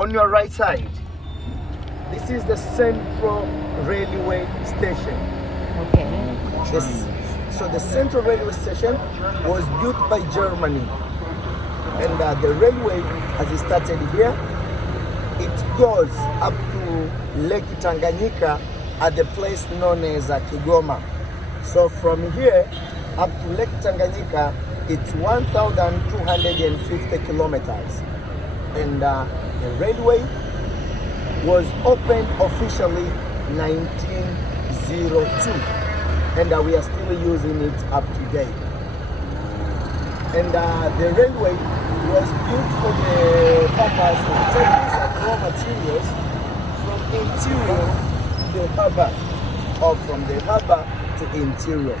on your right side, this is the Central Railway Station. Okay. So the Central Railway Station was built by Germany. And the railway, as it started here, it goes up to Lake Tanganyika at the place known as Kigoma. So from here up to Lake Tanganyika, it's 1,250 kilometers. And the railway was opened officially 1902. And we are still using it up to date. And the railway was built for the purpose of taking some raw materials from interior to the harbor, or from the harbor to interior.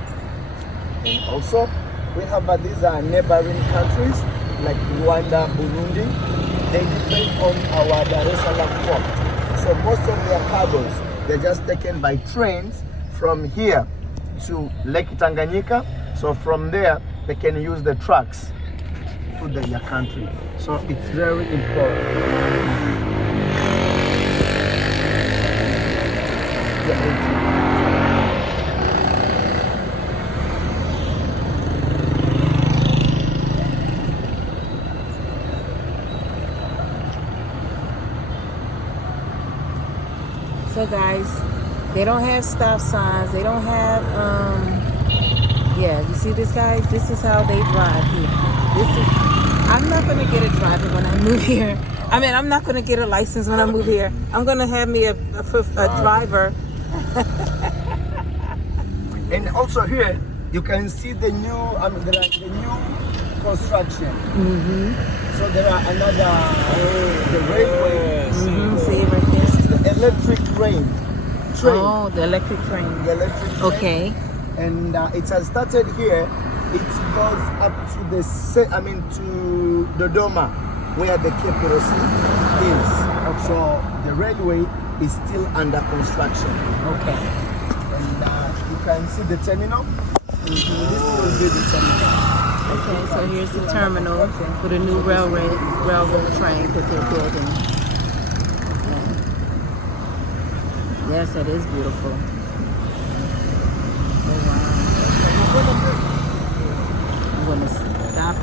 And also, we have these neighboring countries like Rwanda, Burundi. They depend on our Dar es Salaam port. So most of their cargoes, they're just taken by trains from here to Lake Tanganyika. So from there, they can use the trucks to their country. So it's very important. So guys, they don't have stop signs. They don't have, yeah, you see this, guys? This is how they drive here. I'm not going to get a driver when I move here. I mean, I'm not going to get a license when I move here. I'm going to have me a driver. And also here, you can see the new, the new construction. So there are another, the railway. See it right there? This is the electric train. Oh, the electric train. The electric train. Okay. And it has started here. It goes up to the, to Dodoma, where the capital is. Okay. So the railway is still under construction. Okay. And you can see the terminal. This will be the terminal. Okay, so here's the terminal for the new railroad train that they're building. Okay. Yes, that is beautiful. Oh, wow. I'm going to stop